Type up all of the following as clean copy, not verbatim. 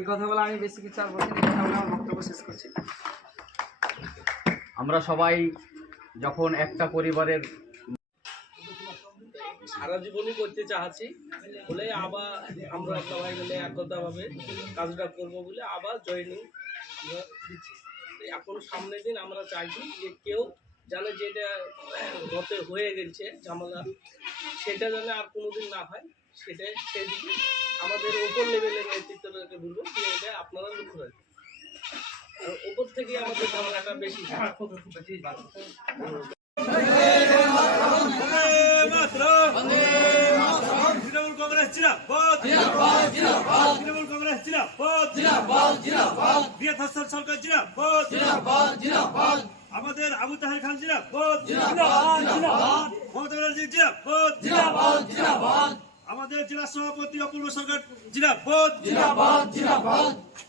এই কথা বলে আমি বেশি কিছু আর বলছি না, কথা বলে আমার বক্তব্য শেষ করছি। আমরা সবাই যখন একটা পরিবারের সারা জীবনই করতে চাচ্ছি বলে আবার আমরা সবাই মিলে একতাভাবে কাজটা করবো বলে আবার জয়েনিং আমরা দিচ্ছি। এখন সামনের দিন আমরা চাইছি যে কেউ জানে যেটা গত হয়ে গেছে ঝামেলা, সেটা যেন আর কোনোদিন না হয়, সেদিকে আমাদের ওপর লেভেলের নেতৃত্বটাকে বলবো যে এটা আপনারা লক্ষ্য রাখবেন। আর ওপর থেকে আমাদের ঝামেলাটা বেশি তৃণমূল কংগ্রেস জিন্দাবাদ, তৃণমূল কংগ্রেস জিন্দাবাদ, রিয়াদ হাসান সরকার জিন্দাবাদ, আমাদের আবু তাহের খান জিন্দাবাদ, মমতা ব্যানার্জি জিন্দাবাদ, আমাদের জেলা সভাপতি অপূর্ব সরকার জিন্দাবাদ,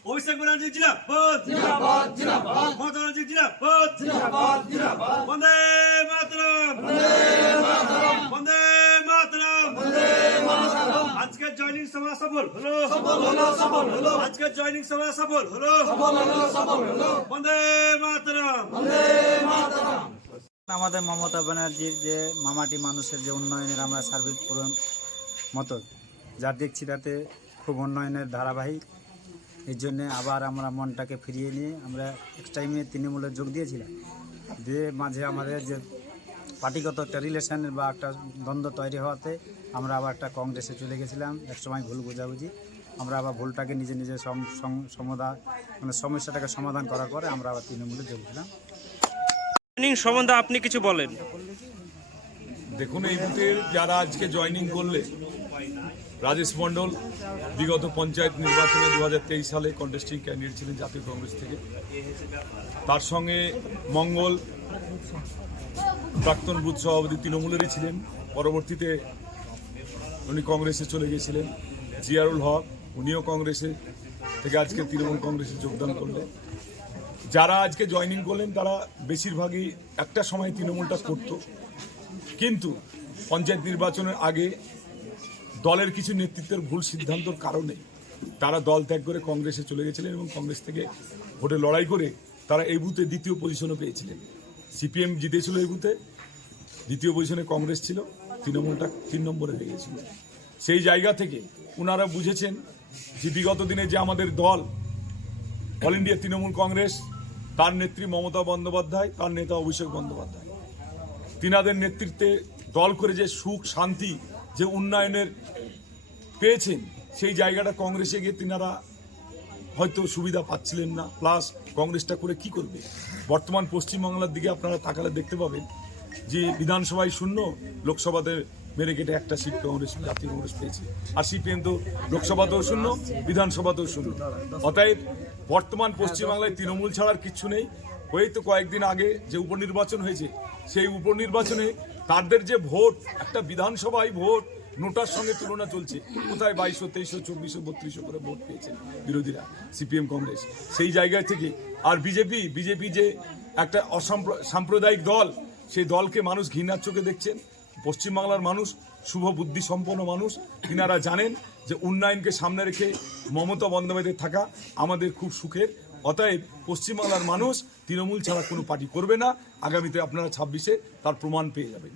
অভিষেক ব্যানার্জি জিন্দাবাদ, মমতা ব্যানার্জি জিন্দাবাদ, বন্দে মাতরম, বন্দে মাতরম। আজকের জয়নিং সভা সফল হলো, আজকের জয়নিং সভা সফল হলো, বন্দে মাতরম। আমাদের মমতা ব্যানার্জির যে মামাটি মানুষের যে উন্নয়নের আমরা সার্বিক মতো যা দেখছি তাতে খুব উন্নয়নের ধারাবাহিক। এই জন্যে আবার আমরা মনটাকে ফিরিয়ে নিয়ে আমরা এক টাইমে তৃণমূলে যোগ দিয়েছিলাম, দিয়ে মাঝে আমাদের যে পার্টিগত একটা রিলেশনের বা একটা দ্বন্দ্ব তৈরি হওয়াতে আমরা আবার একটা কংগ্রেসে চলে গেছিলাম। একসময় ভুল বোঝাবুঝি, আমরা আবার ভুলটাকে নিজে নিজে সমস্যাটাকে সমাধান করার পরে আমরা আবার তৃণমূলে যোগ দিলাম। সম্বন্ধে আপনি কিছু বলেন। দেখুন, এই বুথের যারা আজকে জয়েনিং করলে, রাজেশ মণ্ডল বিগত পঞ্চায়েত নির্বাচনে 2023 সালে কন্টেস্টিং ক্যান্ডিডেট ছিলেন জাতীয় কংগ্রেস থেকে। তার সঙ্গে মঙ্গল প্রাক্তন বুথ সভাপতি তৃণমূলেরই ছিলেন, পরবর্তীতে উনি কংগ্রেসে চলে গিয়েছিলেন। জিয়ারুল হক উনিও কংগ্রেসে থেকে আজকে তৃণমূল কংগ্রেসে যোগদান করলেন। যারা আজকে জয়েনিং করলেন তারা বেশিরভাগই একটা সময় তৃণমূলটা করত, কিন্তু পঞ্চায়েত নির্বাচনের আগে দলের কিছু নেতৃত্বের ভুল সিদ্ধান্তর কারণে তারা দল ত্যাগ করে কংগ্রেসে চলে গেছিলেন এবং কংগ্রেস থেকে ভোটে লড়াই করে তারা এই বুথে দ্বিতীয় পজিশনও পেয়েছিলেন। সিপিএম জিতেছিল এই বুথে, দ্বিতীয় পজিশনে কংগ্রেস ছিল, তৃণমূলটা 3 নম্বরে হয়ে গেছিল। সেই জায়গা থেকে ওনারা বুঝেছেন যে বিগত দিনে যে আমাদের দল অল ইন্ডিয়া তৃণমূল কংগ্রেস, তার নেত্রী মমতা বন্দ্যোপাধ্যায়, তার নেতা অভিষেক বন্দ্যোপাধ্যায়, তিনাদের নেতৃত্বে দল করে যে সুখ শান্তি যে উন্নয়নের পেয়েছেন, সেই জায়গাটা কংগ্রেসে গিয়ে তিনারা হয়তো সুবিধা পাচ্ছিলেন না। প্লাস কংগ্রেসটা করে কি করবে? বর্তমান পশ্চিমবাংলার দিকে আপনারা তাকালে দেখতে পাবেন যে বিধানসভায় 0, লোকসভাতে মেরে কেটে একটা সিট কংগ্রেস জাতীয় কংগ্রেস পেয়েছে, আর সিপিএম তো লোকসভাতেও 0, বিধানসভাতেও 0। অতএব বর্তমান পশ্চিমবাংলায় তৃণমূল ছাড়ার কিচ্ছু নেই। ওই তো কয়েকদিন আগে যে উপনির্বাচন হয়েছে, সেই উপনির্বাচনে তাদের যে ভোট, একটা বিধানসভায় ভোট নোটার সঙ্গে তুলনা চলছে। কোথায় 2200, 2300, 2400, 3200 করে ভোট পেয়েছে বিরোধীরা, সিপিএম কংগ্রেস। সেই জায়গা থেকে আর বিজেপি যে একটা সাম্প্রদায়িক দল, সেই দলকে মানুষ ঘৃণার চোখে দেখছেন। পশ্চিমবাংলার মানুষ শুভ বুদ্ধি সম্পন্ন মানুষ, তিনারা জানেন যে উন্নয়নকে সামনে রেখে মমতা বন্দ্যোপাধ্যায় থাকা আমাদের খুব সুখের। অতএব পশ্চিমবাংলার মানুষ তৃণমূল ছাড়া কোনো পার্টি করবে না। আগামীতে আপনারা 26-এ তার প্রমাণ পেয়ে যাবেন।